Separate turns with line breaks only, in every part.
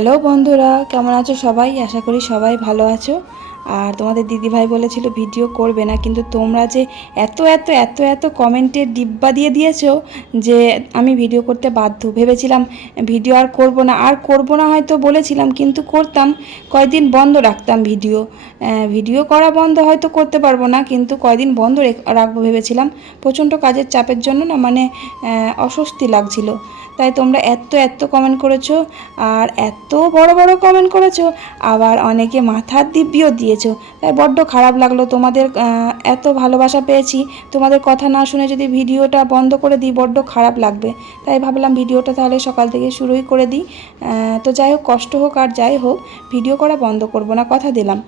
Hello বন্ধুরা, কেমন আছো সবাই? আশা করি সবাই ভালো আছো। আর তোমাদের দিদিভাই বলেছিল ভিডিও করবে না, কিন্তু তোমরা যে এত এত এত এত কমেন্টের ডিব্বা দিয়ে দিয়েছ যে আমি ভিডিও করতে বাধ্য। ভেবেছিলাম ভিডিও আর করব না। আর করব না হয়তো বলেছিলাম, কিন্তু করতাম। কয়দিন বন্ধ রাখতাম ভিডিও। ভিডিও করা বন্ধ হয়তো করতে পারব না, কিন্তু কয়দিন বন্ধ রেখ- রাখব ভেবেছিলাম। প্রচণ্ড কাজের চাপের জন্য না মানে অস্বস্তি লাগছিল। তাই তোমরা এত এত কমেন্ট করেছ আর এত বড় বড় কমেন্ট করেছ, আবার অনেকে মাথার দিব্যিও দিয়েছ। তাই বড্ড খারাপ লাগল তোমাদের এত ভালোবাসা পেয়েছি। তোমাদের কথা না শুনে যদি ভিডিওটা বন্ধ করে দিই, বড্ড খারাপ লাগবে। তাই ভাবলাম ভিডিওটা তাহলে সকাল থেকে শুরুই করে দিই। তো যাই হোক, কষ্ট হোক আর যাই হোক, ভিডিও করা বন্ধ করব না, কথা দিলাম।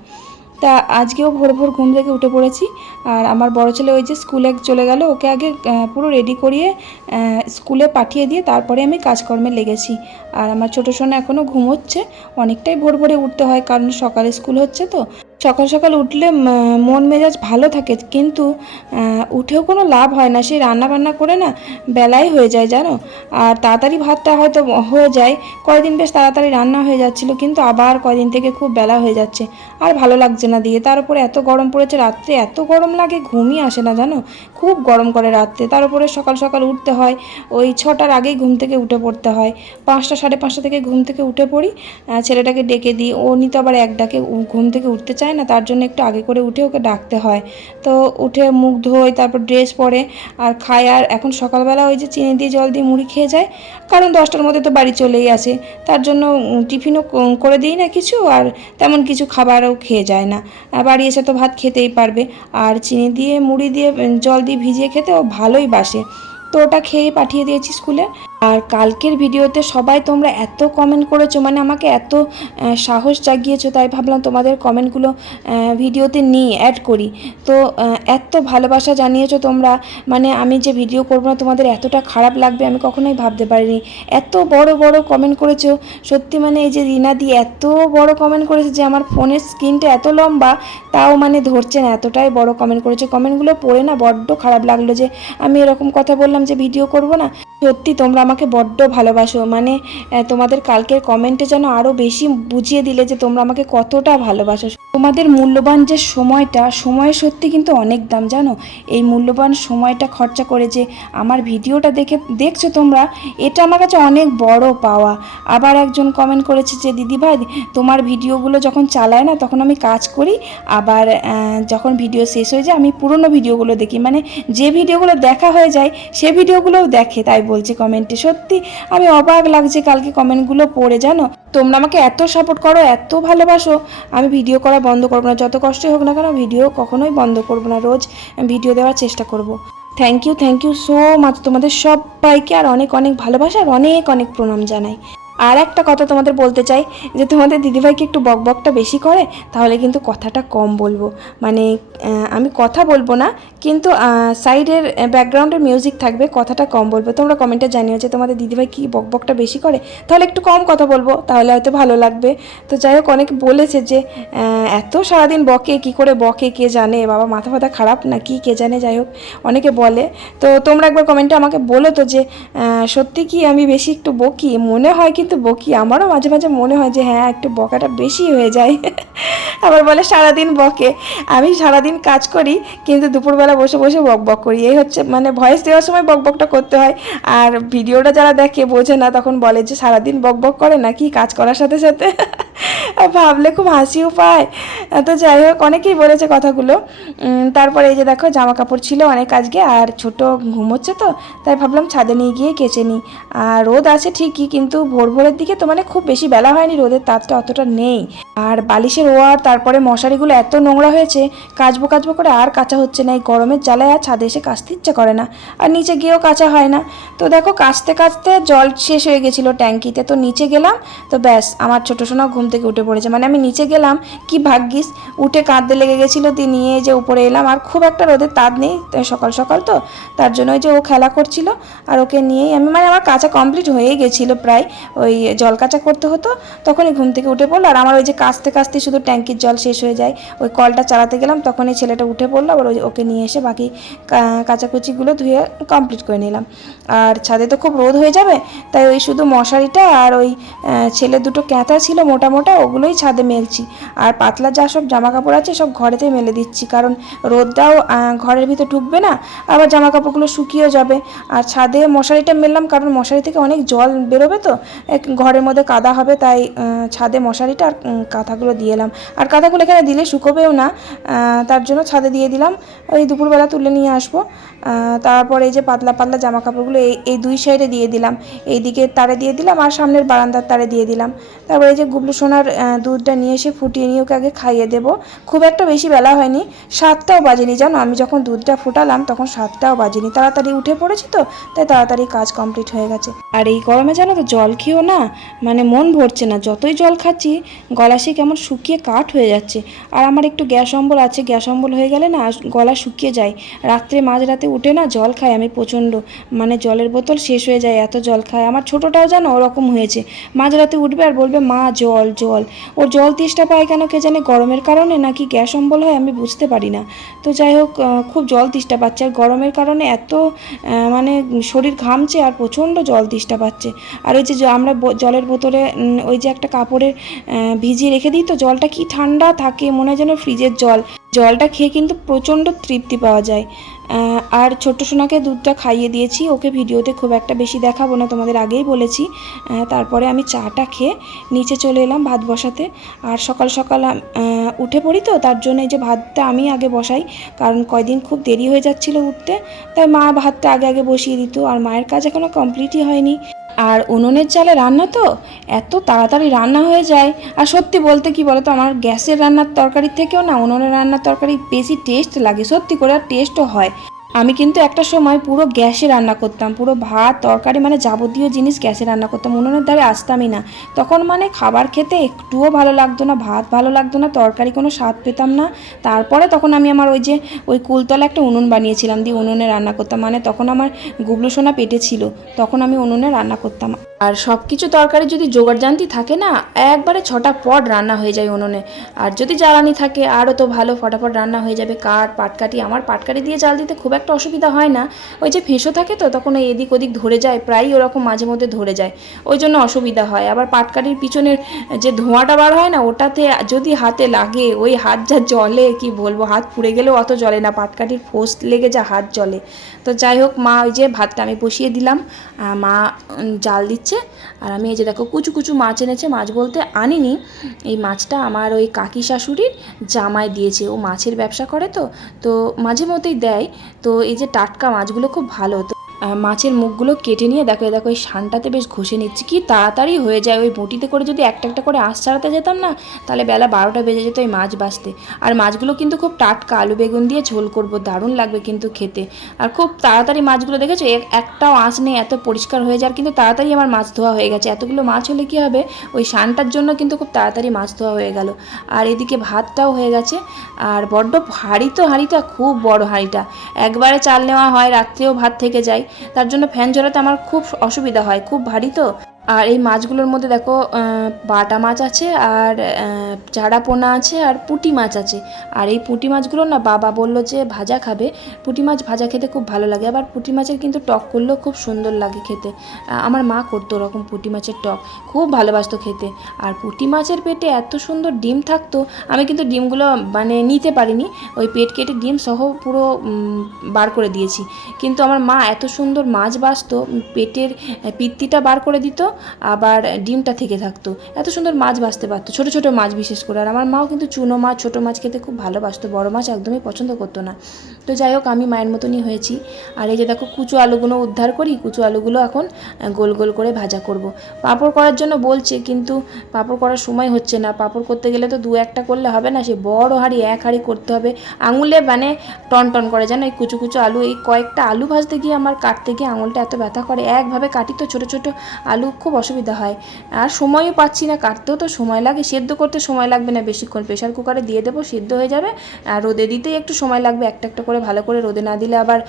তা আজকেও ভোর ভোর ঘুম থেকে উঠে পড়েছি। আর আমার বড় ছেলে ওই যে স্কুলে চলে গেল, ওকে আগে পুরো রেডি করিয়ে স্কুলে পাঠিয়ে দিয়ে তারপরে আমি কাজকর্মে লেগেছি। আর আমার ছোটো সোনা এখনও ঘুমোচ্ছে, অনেকটাই ভোর ভোরে উঠতে হয় কারণ সকালে স্কুল হচ্ছে তো। সকাল সকাল উঠলে মন মেজাজ ভালো থাকে কিন্তু উঠেও কোনো লাভ হয় না। সেই রান্না বান্না করে না বেলাই হয়ে যায়, জানো? আর তাড়াতাড়ি ভাতটা হয়তো হয়ে যায়। কয়দিন বেশ তাড়াতাড়ি রান্না হয়ে যাচ্ছিল কিন্তু আবার কয়দিন থেকে খুব বেলা হয়ে যাচ্ছে। আর ভালো লাগছে না দিয়ে। তার উপরে এত গরম পড়েছে রাত্রে, এত গরম লাগে, ঘুমই আসে না জানো? খুব গরম করে রাত্রে। তার উপরে সকাল সকাল উঠতে হয়, ওই ছটার আগেই ঘুম থেকে উঠে পড়তে হয়। পাঁচটা, সাড়ে পাঁচটা থেকে ঘুম থেকে উঠে পড়ি ছেলেটাকে ডেকে দিই। ও নিতে আবার এক ডাকে ঘুম থেকে উঠতে চায় না, তার জন্য একটু আগে করে উঠে ওকে ডাকতে হয়। তো উঠে মুখ ধোয় তারপর ড্রেস পরে আর খায়। আর এখন সকালবেলা ওই যে চিনি দিয়ে জল দিয়ে মুড়ি খেয়ে যায়, কারণ দশটার মধ্যে তো বাড়ি চলেই আসে। তার জন্য টিফিনও করে দিই না কিছু, আর তেমন কিছু খাবারও খেয়ে যায় না। বাড়ি এসে তো ভাত খেতেই পারবে। আর চিনি দিয়ে, মুড়ি দিয়ে জল দিয়ে ভিজিয়ে খেতে ও ভালোই বাসে। তো ওটা খেয়ে পাঠিয়ে দিয়েছি স্কুলে। আর কালকের ভিডিওতে সবাই তোমরা এত কমেন্ট করেছ মানে আমাকে এত সাহস জাগিয়েছো, তাই ভাবলাম তোমাদের কমেন্টগুলো ভিডিওতে নিই অ্যাড করি। তো এত ভালোবাসা জানিয়েছো তোমরা মানে আমি যে ভিডিও করব না, তোমাদের এতটা খারাপ লাগবে আমি কখনোই ভাবতে পারিনি। এত বড় বড় কমেন্ট করেছ, সত্যি মানে এই যে রিনাদি এত বড় কমেন্ট করেছে যে আমার ফোনের স্ক্রিনটা এত লম্বা, তাও মানে ধরছে না, এতটাই বড় কমেন্ট করেছে। কমেন্টগুলো পড়ে না, বড্ড খারাপ লাগল যে আমি এরকম কথা বললাম যে ভিডিও করব না। সত্যি তোমরা আমাকে বড্ড ভালোবাসো। মানে তোমাদের কালকের কমেন্টে যেন আরও বেশি বুঝিয়ে দিলে যে তোমরা আমাকে কতটা ভালোবাসো। তোমাদের মূল্যবান যে সময়টা সময়ের সত্যি কিন্তু অনেক দাম, জানো? এই মূল্যবান সময়টা খরচা করে যে আমার ভিডিওটা দেখে, দেখছ তোমরা? এটা আমার কাছে অনেক বড় পাওয়া। আবার একজন কমেন্ট করেছে যে দিদিভাই তোমার ভিডিওগুলো যখন চালায় না, তখন আমি কাজ করি। আবার যখন ভিডিও শেষ হয়ে যায়, আমি পুরনো ভিডিওগুলো দেখি। মানে যে ভিডিওগুলো দেখা হয়ে যায়, সে ভিডিওগুলোও দেখে, তাই বলছে কমেন্টে সত্যি, আমি অবাক লাগছে কালকে কমেন্টগুলো পড়ে, জানো? তোমরা আমাকে এত সাপোর্ট করো, এত ভালোবাসো, আমি ভিডিও করা বন্ধ করব না। যত কষ্টই হোক না কেন ভিডিও কখনোই বন্ধ করব না। রোজ ভিডিও দেওয়ার চেষ্টা করব। Thank you thank you so much তোমাদের সবাইকে, আর অনেক অনেক ভালোবাসা, আর অনেক অনেক প্রণাম জানাই। আর একটা কথা তোমাদের বলতে চাই যে তোমাদের দিদিভাইকে একটু বকবকটা বেশি করে? তাহলে কিন্তু কথাটা কম বলব। মানে আমি কথা বলব না, কিন্তু সাইডের ব্যাকগ্রাউন্ডের মিউজিক থাকবে, কথাটা কম বলব। তোমরা কমেন্টে জানিও যে তোমাদের দিদিভাই কি বকবকটা বেশি করে। তাহলে একটু কম কথা বলব, তাহলে হয়তো ভালো লাগবে। তো যাই হোক, অনেকে বলেছে যে এত সারাদিন বকে, কি করে বকে, কে জানে? বাবা, মাথা ফাথা খারাপ না কি, কে জানে? যাই হোক, অনেকে বলে। তো তোমরা একবার কমেন্টে আমাকে বলো তো যে সত্যি কি আমি বেশি একটু বকি? মনে হয় কিন্তু বকি, আমারও মাঝে মাঝে মনে হয় যে হ্যাঁ একটু বকাটা বেশি হয়ে যায়। আবার বলে, সারাদিন বকে। আমি সারাদিন কাজ করি, কিন্তু দুপুরবেলা বসে বসে বক বক করি। এই হচ্ছে মানে ভয়েস দেওয়ার সময় বক বকটা করতে হয়। আর ভিডিওটা যারা দেখে, বোঝে না, তখন বলে যে, সারাদিন বক বক করে নাকি কাজ করার সাথে সাথে? ভাবলে খুব হাসিও পায়। তো যাই হোক, অনেকেই বলেছে কথাগুলো। তারপরে এই যে দেখো জামা কাপড় ছিল অনেক আজকে, আর ছোট ঘুমোচ্ছে তো, তাই ভাবলাম ছাদে নিয়ে গিয়ে কেচে নিই। আর রোদ আছে ঠিকই, কিন্তু ভোর ভোরের দিকে তো মানে খুব বেশি বেলা হয়নি রোদের তাপটা অতটা নেই। আর বালিশের ওয়ার, তারপরে মশারিগুলো এত নোংরা হয়েছে, কাচবো কাচবো করে আর কাচা হচ্ছে না। এই গরমের জ্বালায় আর ছাদে এসে কাচতে ইচ্ছে করে না। আর নিচে গিয়েও কাচা হয় না। তো দেখো, কাচতে কাচতে জল শেষ হয়ে গেছিল ট্যাঙ্কিতে। তো নিচে গেলাম, তো ব্যাস, আমার ছোটো সোনাও ঘুম থেকে উঠে পড়েছে। মানে আমি নিচে গেলাম, কি ভাগ্যিস, উঠে কাঁদতে লেগে গেছিল দিয়ে নিয়ে যে উপরে এলাম। আর খুব একটা রোদের তাপ নেই সকাল সকাল তো, তার জন্য ওই যে ও খেলা করছিল। আর ওকে নিয়েই আমি মানে আমার কাঁচা কমপ্লিট হয়ে গেছিল প্রায়। ওই জল কাঁচা করতে হতো, তখনই ঘুম থেকে উঠে পড়ল। আর আমার ওই যে কাচতে কাচতে শুধু ট্যাঙ্কির জল শেষ হয়ে যায়। ওই কলটা চালাতে গেলাম, তখন এই ছেলেটা উঠে পড়ল, আবার ওই- ওকে নিয়ে এসে বাকি কাচাকুচিগুলো ধুয়ে কমপ্লিট করে নিলাম। আর ছাদে তো খুব রোদ হয়ে যাবে, তাই ওই শুধু মশারিটা আর ওই ছেলে দুটো ক্যাঁথা ছিল মোটা মোটা ওগুলোই ছাদে মেলছি। আর পাতলা যা সব জামা কাপড় আছে, সব ঘরেতে মেলে দিচ্ছি, কারণ রোদটাও ঘরের ভিতর ঢুকবে না, আবার জামা কাপড়গুলো শুকিয়েও যাবে। আর ছাদে মশারিটা মেললাম, কারণ মশারি থেকে অনেক জল বেরোবে তো ঘরের মধ্যে কাদা হবে, তাই ছাদে মশারিটা আর কাঁথাগুলো দিয়ে এলাম। আর কাঁথাগুলো এখানে দিলে শুকোবেও না তার জন্য ছাদে দিয়ে দিলাম। ওই দুপুরবেলা তুলে নিয়ে আসব। তারপরে এই যে পাতলা পাতলা জামা কাপড়গুলো এই এই দুই সাইডে দিয়ে দিলাম। এই দিকের তারে দিয়ে দিলাম আর সামনের বারান্দার তারে দিয়ে দিলাম। তারপরে এই যে গুবলু সোনার দুধটা নিয়ে এসে ফুটিয়ে নিয়ে ওকে আগে খাইয়ে দেবো। খুব একটা বেশি বেলা হয়নি, সাতটাও বাজেনি জানো? আমি যখন দুধটা ফুটালাম তখন সাতটাও বাজেনি। তাড়াতাড়ি উঠে পড়েছি তো, তাই তাড়াতাড়ি কাজ কমপ্লিট হয়ে গেছে। আর এই গরমে জানো তো জল খেয়েও না মানে মন ভরছে না। যতই জল খাচ্ছি, গলা সে কেমন শুকিয়ে কাঠ হয়ে যাচ্ছে। আর আমার একটু গ্যাস অম্বল আছে, গ্যাস অম্বল হয়ে গেলে না গলা শুকিয়ে যায়। রাত্রে মাঝরাতে উঠে না জল খাই আমি প্রচণ্ড। মানে জলের বোতল শেষ হয়ে যায়, এত জল খায়। আমার ছোটোটাও যেন ওরকম হয়েছে। মাঝরাতে উঠবে আর বলবে, মা, জল জল। ওর জল তেষ্টা পায় কেন কে জানে, গরমের কারণে নাকি গ্যাস অম্বল হয় আমি বুঝতে পারি না। তো যাই হোক খুব জল তেষ্টা পাচ্ছে। আর গরমের কারণে এত মানে শরীর ঘামছে আর প্রচণ্ড জল তেষ্টা পাচ্ছে। আর ওই যে আমরা জলের বোতলে ওই যে একটা কাপড়ের ভিজিয়ে রেখে দিই তো জলটা কি ঠান্ডা থাকে, মনে হয় যেন ফ্রিজের জল। জলটা খেয়ে কিন্তু প্রচণ্ড তৃপ্তি পাওয়া যায়। আর ছোট্ট সোনাকে দুধটা খাইয়ে দিয়েছি, ওকে ভিডিওতে খুব একটা বেশি দেখাবো না, তোমাদের আগেই বলেছি। তারপরে আমি চাটা খেয়ে নিচে চলে এলাম ভাত বসাতে। আর সকাল সকাল উঠে পড়ি তো, তার জন্য এই যে ভাতটা আমি আগে বসাই, কারণ কয়দিন খুব দেরি হয়ে যাচ্ছিল উঠতে, তাই মা ভাতটা আগে আগে বসিয়ে দিত, আর মায়ের কাজ এখনও কমপ্লিটই হয়নি। আর উনুনের চালে রান্না তো? এত তাড়াতাড়ি রান্না হয়ে যায়। আর সত্যি বলতে কি বলতো, আমার গ্যাসের রান্নার তরকারির থেকেও না উনুনের রান্নার তরকারি বেশি টেস্ট লাগে। সত্যি করে আর টেস্টও হয়। আমি কিন্তু একটা সময় পুরো গ্যাসে রান্না করতাম, পুরো ভাত, তরকারি মানে যাবতীয় জিনিস গ্যাসে রান্না করতাম। উনুনের ধারে আসতামই না। তখন মানে খাবার খেতে একটুও ভালো লাগতো না, ভাত ভালো লাগতো না, তরকারি কোনো স্বাদ পেতাম না। তারপরে তখন আমি আমার ওই যে, ওই কুলতলা একটা উনুন বানিয়েছিলাম দিয়ে উনুনে রান্না করতাম। মানে তখন আমার গুবলু সোনা পেটে ছিল, তখন আমি উনুনে রান্না করতাম। আর সব কিছু তরকারি যদি জোগাড় জানতি থাকে না, একবারে ছটা পট রান্না হয়ে যায় উনুনে। আর যদি জ্বালানি থাকে, আরও তো ভালো ফটাফট রান্না হয়ে যাবে। কাঠ, পাটকাঠি, আমার পাটকাঠি দিয়ে জাল দিতে খুব একটা অসুবিধা হয় না। ওই যে ফেঁসো থাকে তো, তখন এদিক ওদিক ধরে যায়, প্রায়ই ওরকম মাঝে মধ্যে ধরে যায়। ওই জন্য অসুবিধা হয়। আবার পাটকাঠির পিছনের যে ধোঁয়াটা বার হয় না, ওটাতে যদি হাতে লাগে, ওই হাত যা জলে কি বলব, হাত পুড়ে গেলেও অত জলে না। পাটকাঠির ফোস লেগে যা হাত জলে তো যাই হোক, মা ওই যে ভাতটা আমি বসিয়ে দিলাম। মা জাল দিচ্ছে। আর আমি এই যে দেখো, কুচু কুচু মাছ এনেছে। মাছ বলতে আনিনি। এই মাছটা আমার ওই কাকি শাশুড়ির জামাই দিয়েছে। ও মাছের ব্যবসা করে তো তো মাঝে মধ্যেই দেয়। তো এই যে টাটকা মাছগুলো খুব ভালো তো মাছের মুখগুলো কেটে নিয়ে দেখো দেখো, এই শানটাতে বেশ ঘষে নিচ্ছি। কি তাড়াতাড়ি হয়ে যায় ওই বটিতে করে যদি একটা একটা করে আঁশ ছাড়াতে যেতাম না, তাহলে বেলা বারোটা বেজে যেত ওই মাছ বাঁচতে। আর মাছগুলো কিন্তু খুব টাটকা আলু বেগুন দিয়ে ঝোল করব, দারুণ লাগবে কিন্তু খেতে। আর খুব তাড়াতাড়ি মাছগুলো দেখেছ এক- একটাও আঁশ নেই, এত পরিষ্কার হয়ে যায়, আর কিন্তু তাড়াতাড়ি আমার মাছ ধোয়া হয়ে গেছে। এতগুলো মাছ হলে কী হবে, ওই শানটার জন্য কিন্তু খুব তাড়াতাড়ি মাছ ধোয়া হয়ে গেল। আর এদিকে ভাতটাও হয়ে গেছে। আর বড্ড হাঁড়ি তো হাঁড়িটা, খুব বড় হাঁড়িটা। একবারে চাল নেওয়া হয়, রাত্রেও ভাত থেকে যায়। তার জন্য ফ্যান ঝরাতে আমার খুব অসুবিধা হয় খুব ভারী তো। আর এই মাছগুলোর মধ্যে দেখো বাটা মাছ আছে আর চারা পোনা আছে আর পুঁটি মাছ আছে। আর এই পুঁটি মাছগুলো না বাবা বলল যে ভাজা খাবে। পুঁটি মাছ ভাজা খেতে খুব ভালো লাগে। আবার পুঁটি মাছের কিন্তু টক করলেও খুব সুন্দর লাগে খেতে। আমার মা করতো ওরকম পুঁটি মাছের টক। খুব ভালোবাসতো খেতে। আর পুঁটি মাছের পেটে এত সুন্দর ডিম থাকতো, আমি কিন্তু ডিমগুলো মানে নিতে পারিনি। ওই পেট কেটে ডিম সহ পুরো বার করে দিয়েছি। কিন্তু আমার মা এত সুন্দর মাছ বাসতো পেটের পিত্তিটা বার করে দিত। আবার ডিমটা থেকে থাকতো। এত সুন্দর মাছ বাঁচতে পারতো, ছোটো ছোটো মাছ বিশেষ করে। আর আমার মাও কিন্তু চুনো মাছ, ছোটো মাছ খেতে খুব ভালোবাসতো, বড় মাছ একদমই পছন্দ করতো না। তো যাই হোক, আমি মায়ের মতনই হয়েছি। আর এই যে দেখো, কুচু আলুগুলো উদ্ধার করি, কুচু আলুগুলো এখন গোল গোল করে ভাজা করব। পাঁপড় করার জন্য বলছে, কিন্তু পাঁপড় করার সময় হচ্ছে না। পাঁপড় করতে গেলে তো দু একটা করলে হবে না, সে বড় হাঁড়ি, এক হাঁড়ি করতে হবে। আঙুলে মানে টন টন করে, জানো এই কুচু কুচু আলু, এই কয়েকটা আলু ভাজতে গিয়ে আমার কাটতে গিয়ে আঙুলটা এত ব্যথা করে। একভাবে কাটি তো ছোটো ছোটো আলু খুব অসুবিধা হয়। আর সময়ও পাচ্ছি না, কাটতেও তো সময় লাগে, সেদ্ধ করতে সময় লাগবে না বেশিক্ষণ। প্রেশার কুকারে দিয়ে দেবো, সেদ্ধ হয়ে যাবে। আর রোদে দিতেই একটু সময় লাগবে, একটা একটা করে ভালো করে রোদে না দিলে আবার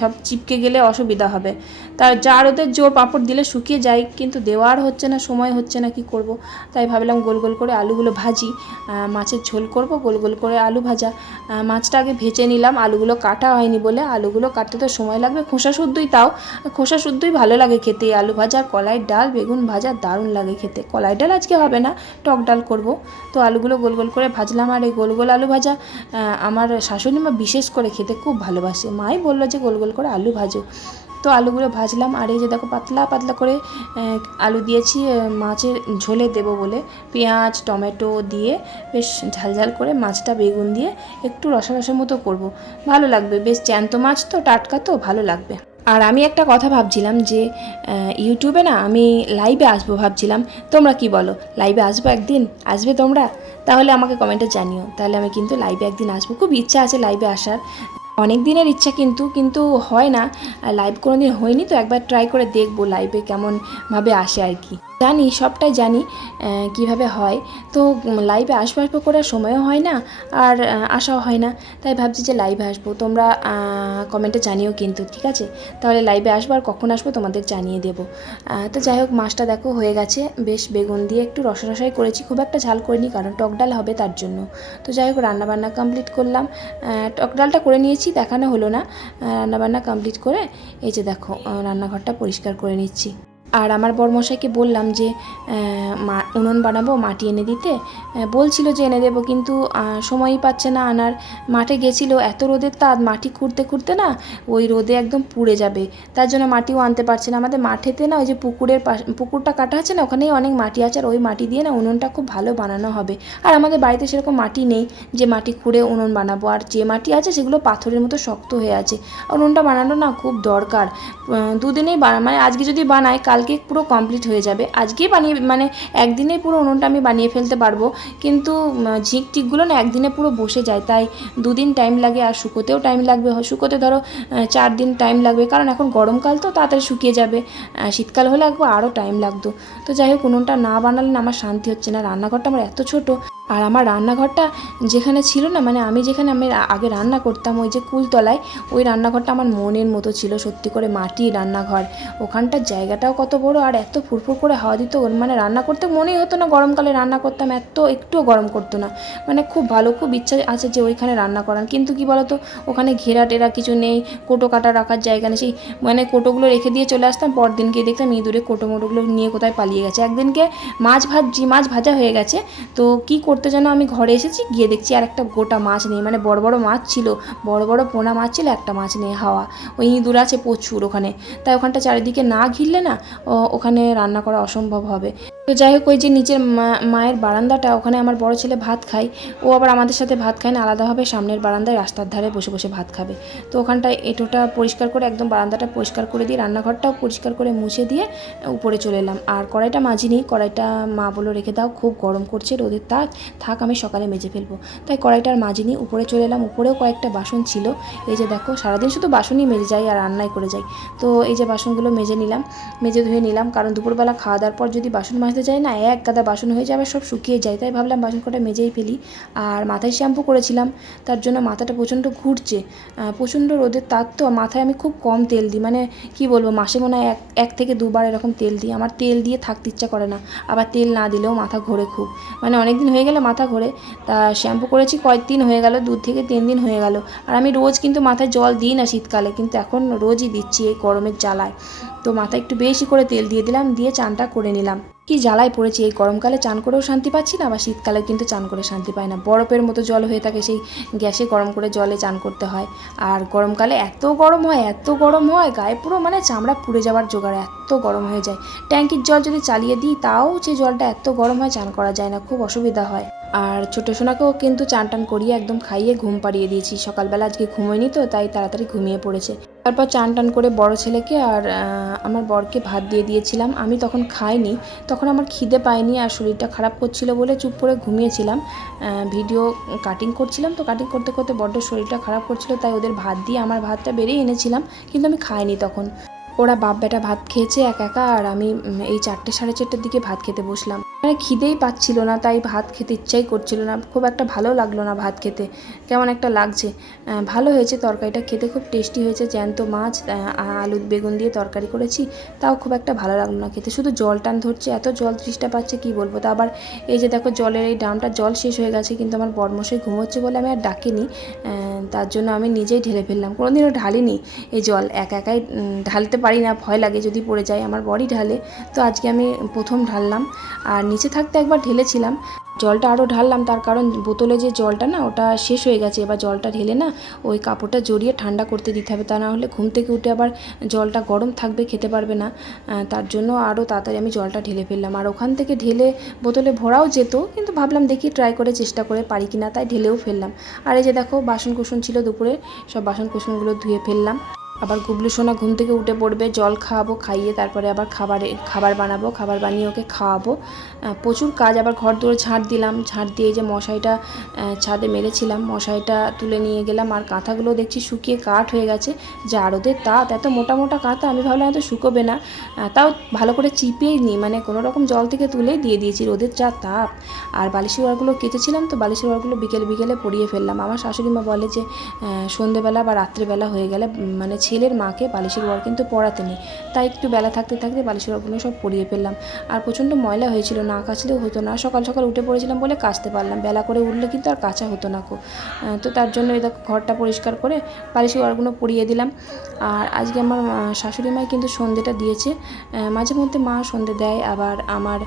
সব চিপকে গেলে অসুবিধা হবে। তার যা রোদের জোর পাঁপড় দিলে শুকিয়ে যায়, কিন্তু দেওয়ার হচ্ছে না, সময় হচ্ছে না, কি করব? তাই ভাবলাম গোল গোল করে আলুগুলো ভাজি মাছের ঝোল করব, গোল গোল করে আলু ভাজা। মাছটা আগে ভেজে নিলাম, আলুগুলো কাটা হয়নি বলে আলুগুলো কাটতে তো সময় লাগবে, খোসা শুদ্ধই তাও, খোসা শুদ্ধই ভালো লাগে খেতে, আলু ভাজা, কলাই, ডাল বেগুন ভাজা দারুণ লাগে খেতে। কলাই ডাল আজকে হবে না, টক ডাল করব। তো আলুগুলো গোল গোল করে ভাজলাম আর এই গোল গোল আলু ভাজা আমার শাশুড়ি মা বিশেষ করে খেতে খুব ভালোবাসে। মাই বলল যে গোল গোল করে আলু ভাজো। তো আলুগুলো ভাজলাম আর এই যে দেখো পাতলা পাতলা করে আলু দিয়েছি মাছের ঝোলে দেবো বলে। পেঁয়াজ, টমেটো দিয়ে বেশ ঝালঝাল করে মাছটা বেগুন দিয়ে একটু রসা রসা মতো করব। ভালো লাগবে। বেশ জ্যান্ত মাছ তো, টাটকা তো, ভালো লাগবে। আর আমি একটা কথা ভাবছিলাম যে ইউটিউবে না আমি লাইভে আসব ভাবছিলাম। তোমরা কি বলো? লাইভে আসব একদিন? আসবে তোমরা? তাহলে আমাকে কমেন্টে জানিও। তাহলে আমি কিন্তু লাইভে একদিন আসব। খুব ইচ্ছা আছে লাইভে আসার। অনেক দিনের ইচ্ছা কিন্তু কিন্তু হয় না। লাইভ কোনো দিন হয়নি তো একবার ট্রাই করে দেখব লাইভে কেমনভাবে আসে আর কি। জানি, সবটাই জানি কীভাবে হয়। তো লাইভে আসব আসব করে আর সময়ও হয় না, আর আসাও হয় না। তাই ভাবছি যে লাইভে আসব। তোমরা কমেন্টে জানিও কিন্তু, ঠিক আছে? তাহলে লাইভে আসব আর কখন আসব তোমাদের জানিয়ে দেবো। তো যাই হোক, মাছটা দেখো হয়ে গেছে। বেশ বেগুন দিয়ে একটু রসরসাই করেছি। খুব একটা ঝাল করিনি, কারণ টক ডাল হবে তার জন্য। তো যাই হোক, রান্নাবান্না কমপ্লিট করলাম। টক ডালটা করে নিয়েছি। দেখানো হলো না। রান্নাবান্না কমপ্লিট করে এই যে দেখো রান্নাঘরটা পরিষ্কার করে নিচ্ছি। আর আমার বরমশাইকে বললাম যে মা, উনুন বানাবো, মাটি এনে দিতে। বলছিল যে এনে দেবো, কিন্তু সময়ই পাচ্ছে না আনার। মাঠে গেছিল, এত রোদের তাপ, মাটি খুঁড়তে খুঁড়তে না, ওই রোদে একদম পুড়ে যাবে। তার জন্য মাটিও আনতে পারছে না। আমাদের মাঠেতে না, ওই যে পুকুরের পাশ, পুকুরটা কাটা আছে না, ওখানেই অনেক মাটি আছে, আর ওই মাটি দিয়ে না, উনুনটা খুব ভালো বানানো হবে। আর আমাদের বাড়িতে সেরকম মাটি নেই, যে মাটি খুঁড়ে উনুন বানাবো। আর যে মাটি আছে, সেগুলো পাথরের মতো শক্ত হয়ে আছে। আর উনুনটা বানানো না, খুব দরকার। দুদিনেই মানে আজকে যদি বানাই কালকে পুরো কমপ্লিট হয়ে যাবে। আজকেই বানিয়ে মানে একদিনেই পুরো উনুনটা আমি বানিয়ে ফেলতে পারব। কিন্তু উম, ঝিক টিকগুলো না একদিনে পুরো বসে যায়। তাই দুদিন টাইম লাগে আর শুকোতেও টাইম লাগবে। শুকোতে ধরো চার দিন টাইম লাগবে। কারণ এখন গরমকাল তো তাড়াতাড়ি শুকিয়ে যাবে। শীতকাল হলে একবার আরও টাইম লাগতো। তো যাই হোক উনুনটা না বানালে না আমার শান্তি হচ্ছে না। রান্নাঘরটা আমার এত ছোট। আর আমার রান্নাঘরটা যেখানে ছিল না মানে আমি যেখানে আমি আগে রান্না করতাম, ওই যে কুলতলায়, ওই রান্নাঘরটা আমার মনের মতো ছিল। সত্যি করে মাটির রান্নাঘর, ওখানটার জায়গাটাও কত বড় আর এত ফুরফুর করে হাওয়া দিত। মানে রান্না করতে মনেই হতো না, গরমকালে রান্না করতাম, এত একটুও গরম করতো না। মানে খুব ভালো, খুব ইচ্ছা আছে যে ওইখানে রান্না করার। কিন্তু কি বলতো, ওখানে ঘেরা টেরা কিছু নেই, কোটো কাটা রাখার জায়গা নেই। সেই মানে কোটোগুলো রেখে দিয়ে চলে আসতাম, পরদিন গিয়ে দেখতাম ইঁদুরে কোটো মোটোগুলো নিয়ে কোথায় পালিয়ে গেছে। একদিনকে মাছ ভাজি মাছ ভাজা হয়ে গেছে। তো কি করতে যেন আমি ঘরে এসেছি, গিয়ে দেখছি আর একটা গোটা মাছ নেই। মানে বড় বড় মাছ ছিল, বড় বড় পোনা মাছ ছিল, একটা মাছ নেই হাওয়া। ওই ইঁদুর আছে প্রচুর ওখানে। তাই ওখানটা চারিদিকে না ঘিরলে না ওখানে রান্না করা অসম্ভব হবে। তো যাই হোক, ওই যে নিচের মায়ের বারান্দাটা, ওখানে আমার বড় ছেলে ভাত খায়। ও আবার আমাদের সাথে ভাত খায় না আলাদাভাবে সামনের বারান্দায় রাস্তার ধারে বসে বসে ভাত খাবে। তো ওখানটায় এঁটোটা পরিষ্কার করে, একদম বারান্দাটা পরিষ্কার করে দিয়ে, রান্নাঘরটাও পরিষ্কার করে মুছে দিয়ে, উপরে চলে এলাম। আর কড়াইটা মাজিনি কড়াইটা মা বলে রেখে দাও, খুব গরম করছে রোদের তাক থাক, আমি সকালে মেজে ফেলব। তাই কড়াইটা আর মাজিনি উপরে চলে এলাম। উপরেও কয়েকটা বাসন ছিল। এই যে দেখো, সারাদিন শুধু বাসনই মেজে যাই আর রান্নাই করে যাই। তো এই যে বাসনগুলো মেজে নিলাম, মেজে ধুয়ে নিলাম। কারণ দুপুরবেলা খাওয়া দাওয়ার পর যদি বাসন মাজতে যাই না, এক গাদা বাসন হয়ে যাবে সব শুকিয়ে যায়। তাই ভাবলাম বাসন কটা মেজেই ফেলি। আর মাথায় শ্যাম্পু করেছিলাম। তার জন্য মাথাটা প্রচণ্ড ঘুরছে। প্রচণ্ড রোদের তার তো। মাথায় আমি খুব কম তেল দিই। মানে কি বলব, মাসে মনে হয় এক এক থেকে দুবার এরকম তেল দিই। আমার তেল দিয়ে থাকতে ইচ্ছা করে না। আবার তেল না দিলেও মাথা ঘোরে খুব। মানে অনেক দিন হয়ে গেলে মাথা ঘোরে। তা শ্যাম্পু করেছি কয়েকদিন হয়ে গেল, দু থেকে তিন দিন হয়ে গেল। আর আমি রোজ কিন্তু মাথায় জল দিই না শীতকালে, কিন্তু এখন রোজই দিচ্ছি এই গরমের জ্বালায়। তো মাথায় একটু বেশি করে তেল দিয়ে দিলাম, দিয়ে চানটা করে নিলাম। কি জ্বালায় পড়েছি? এই গরমকালে চান করেও শান্তি পাচ্ছি না, আবার শীতকালে কিন্তু চান করে শান্তি পাই না। বরফের মতো জল হয়ে থাকে, সেই গ্যাসে গরম করে জলে চান করতে হয়। আর গরমকালে এত গরম হয়, এত গরম হয়, গায়ে পুরো মানে চামড়া পুড়ে যাওয়ার জোগাড়, এত গরম হয়ে যায়। ট্যাঙ্কির জল যদি চালিয়ে দিই, তাও সেই জলটা এত গরম হয়, চান করা যায় না, খুব অসুবিধা হয়। আর ছোটো সোনাকেও কিন্তু চান টান করিয়ে একদম খাইয়ে ঘুম পাড়িয়ে দিয়েছি। সকালবেলা আজকে ঘুমোয়নি তো, তাই তাড়াতাড়ি ঘুমিয়ে পড়েছে। তারপর চান টান করে বড় ছেলেকে আর আমার বরকে ভাত দিয়ে দিয়েছিলাম। আমি তখন খাইনি। তখন আমার খিদে পায়নি আর শরীরটা খারাপ করছিল বলে চুপ করে ঘুমিয়েছিলাম। ভিডিও কাটিং করছিলাম তো কাটিং করতে করতে বড্ড শরীরটা খারাপ করছিল, তাই ওদের ভাত দিয়ে আমার ভাতটা বেরিয়ে এনেছিলাম, কিন্তু আমি খাইনি তখন। ওরা বাপ বেটা ভাত খেয়েছে একা একা, আর আমি এই চারটে সাড়ে চারটের দিকে ভাত খেতে বসলাম। মানে খিদেই পাচ্ছিল না, তাই ভাত খেতে ইচ্ছাই করছিল না। খুব একটা ভালো লাগল না ভাত খেতে, কেমন একটা লাগছে। ভালো হয়েছে তরকারিটা খেতে, খুব টেস্টি হয়েছে, জ্যান্ত মাছ আলু বেগুন দিয়ে তরকারি করেছি, তাও খুব একটা ভালো লাগল না খেতে। শুধু জল টান ধরছে, এত জল তৃষ্ণা পাচ্ছে, কি বলব? তা আবার এই যে দেখো জলের এই ড্রামটা, জল শেষ হয়ে গেছে, কিন্তু আমার বর্মশাই ঘুমোচ্ছে বলে আমি আর ডাকিনি। তার জন্য আমি নিজেই ঢেলে ফেললাম, কোনোদিনও ঢালিনি এই জল। একা একাই ঢালতে পারি না, ভয় লাগে যদি পড়ে যায় আমার বডি ঢালে। তো আজকে আমি প্রথম ঢাললাম, আর নিচে থাকতে একবার ঢেলেছিলাম। জলটা আরও ঢাললাম, তার কারণ বোতলে যে জলটা না, ওটা শেষ হয়ে গেছে। এবার জলটা ঢেলে না, ওই কাপড়টা জড়িয়ে ঠান্ডা করতে দিতে হবে। তা না হলে ঘুম থেকে উঠে আবার জলটা গরম থাকবে, খেতে পারবে না। তার জন্য আরও তাড়াতাড়ি আমি জলটা ঢেলে ফেললাম। আর ওখান থেকে ঢেলে বোতলে ভরাও যেত, কিন্তু ভাবলাম দেখি ট্রাই করে চেষ্টা করে পারি কি না তাই ঢেলেও ফেললাম। আর এই যে দেখো বাসন কুসন ছিল দুপুরে, সব বাসন কুসনগুলো ধুয়ে ফেললাম। আবার গুবলু সোনা ঘুম থেকে উঠে পড়বে, জল খাওয়াবো, খাইয়ে তারপরে আবার খাবারে, খাবার বানাবো, খাবার বানিয়ে ওকে খাওয়াবো। প্রচুর কাজ, আবার ঘর দৌড়ে ঝাঁট দিলাম ঝাঁট দিয়ে যে মশাইটা ছাদে মেরেছিলাম মশাইটা তুলে নিয়ে গেলাম, আর কাঁথাগুলো দেখছি শুকিয়ে কাঠ হয়ে গেছে, যে আরোদের তাঁত, এত মোটা মোটা কাঁথা, আমি ভাবলাম হয়তো শুকোবে না। তাও ভালো করে চিপিয়েই নিই মানে কোনো রকম জল থেকে তুলেই দিয়ে দিয়েছি, রোদের যা তাপ। আর বালিশের ওয়ারগুলো কেচেছিলাম তো, বালিশের ওয়ারগুলো বিকেলে বিকেলে পরিয়ে ফেললাম। আমার শাশুড়ি মা বলে যে সন্ধেবেলা বা রাত্রেবেলা হয়ে গেলে মানে ছেলের মাকে বালিশের ওয়ার কিন্তু পরাতে নেই তাই একটু বেলা থাকতে থাকতে বালিশের ওয়ারগুলো সব পরিয়ে ফেললাম। আর প্রচণ্ড ময়লা হয়েছিল, না কাচলেও হতো না। সকাল সকাল উঠে পড়েছিলাম বলে কাচতে পারলাম। বেলা করে উঠলে কিন্তু আর কাচা হতো না কো। তো তার জন্য এই দেখো ঘরটা পরিষ্কার করে বালিশের ওয়ারগুলো পরিয়ে দিলাম। আর আজকে আমার শাশুড়ি মাই কিন্তু সন্ধেটা দিয়েছে। মাঝে মধ্যে মা সন্ধে দেয়, আবার আমার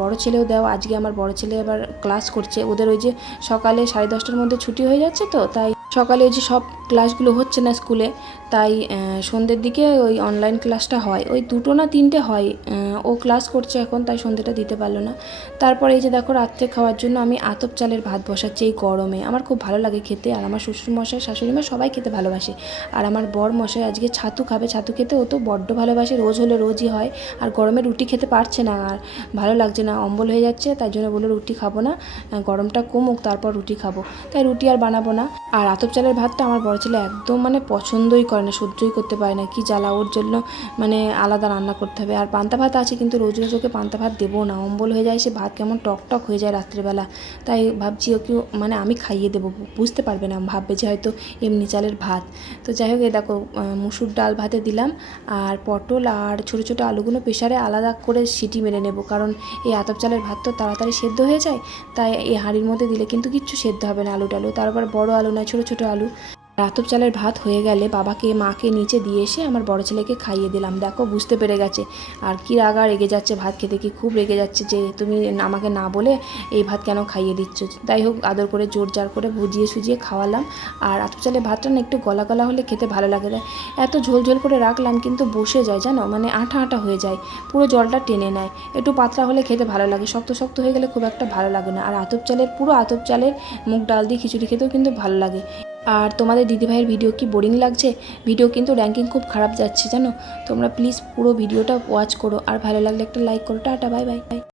বড় ছেলেও দেও আজকে আমার বড় ছেলে আবার ক্লাস করছে। ওদের ওই যে সকালে সাড়ে দশটার মধ্যে ছুটি হয়ে যাচ্ছে তো, তাই সকালে ওই যে সব ক্লাসগুলো হচ্ছে না স্কুলে, তাই সন্ধ্যের দিকে ওই অনলাইন ক্লাসটা হয়। ওই দুটো না তিনটে হয় ও ক্লাস করছে এখন, তাই সন্ধ্যেটা দিতে পারল না। তারপরে এই যে দেখো রাত্রে খাওয়ার জন্য আমি আতপ চালের ভাত বসাচ্ছি এই গরমে। আমার খুব ভালো লাগে খেতে, আর আমার শ্বশুর মশাই শাশুড়ি মা সবাই খেতে ভালোবাসে। আর আমার বর মশাই আজকে ছাতু খাবে, ছাতু খেতে ও তো বড্ড ভালোবাসে, রোজ হলে রোজই হয়। আর গরমে রুটি খেতে পারছে না, আর ভালো লাগছে না, অম্বল হয়ে যাচ্ছে, তাই জন্য বলল রুটি খাব না গরমটা কমুক, তারপর রুটি খাব। তাই রুটি আর বানাবো না। আর আতপ চালের ভাতটা আমার বড় ছেলে একদম মানে পছন্দই করে না, সহ্যই করতে পারে না। কি জ্বালা, ওর জন্য মানে আলাদা রান্না করতে হবে। আর পান্তা ভাত আছে কিন্তু রোজ রোজ ওকে পান্তা ভাত দেবো না। অম্বল হয়ে যায়, সে ভাত কেমন টক টক হয়ে যায় রাত্রেবেলা। তাই ভাবছি ওকে মানে আমি খাইয়ে দেবো। বুঝতে পারবে না, ভাববে যে হয়তো এমনি চালের ভাত। তো যাই হোক, এ দেখো মুসুর ডাল ভাতে দিলাম। আর পটল আর ছোটো ছোটো আলুগুলো প্রেশারে আলাদা করে সিটি মেরে নেব। কারণ এই আতপ চালের ভাত তো তাড়াতাড়ি সেদ্ধ হয়ে যায়। তাই এই হাঁড়ির মধ্যে দিলে কিন্তু কিচ্ছু সেদ্ধ হবে না আলু টালু তারপর বড় আলু নয় ছোটো ছোটো আলু। রাতব চালের ভাত হয়ে গেলে বাবাকে, মাকে নিচে দিয়ে এসে আমার বড় ছেলেকে খাইয়ে দিলাম। দেখো, বুঝতে পেরে গেছে। আর কি রাগা রেগে যাচ্ছে, ভাত খেতে কি খুব রেগে যাচ্ছে যে তুমি আমাকে না বলে এই ভাত কেন খাইয়ে দিচ্ছ? যাই হোক, আদর করে, জোর জার করে বুঝিয়ে সুজিয়ে খাওয়ালাম। আর আতপ চালের ভাতটা না একটু গলা গলা হলে খেতে ভালো লাগে এত ঝোল ঝোল করে রাখলাম কিন্তু বসে যায়, জানো? মানে আঠা আঠা হয়ে যায়। পুরো জলটা টেনে নেয়। একটু পাতলা হলে খেতে ভালো লাগে। শক্ত শক্ত হয়ে গেলে খুব একটা ভালো লাগে না। আর আতপ চালের, পুরো আতপ চালের মুগ ডাল দিয়ে খিচুড়ি খেতেও কিন্তু ভালো লাগে। আর তোমাদের দিদিভাইয়ের ভিডিও কি বোরিং লাগছে? ভিডিও কিন্তু র্যাঙ্কিং খুব খারাপ যাচ্ছে, জানো? তোমরা প্লিজ পুরো ভিডিওটা ওয়াচ করো। আর ভালো লাগলে একটা লাইক করো। Tata bye bye bye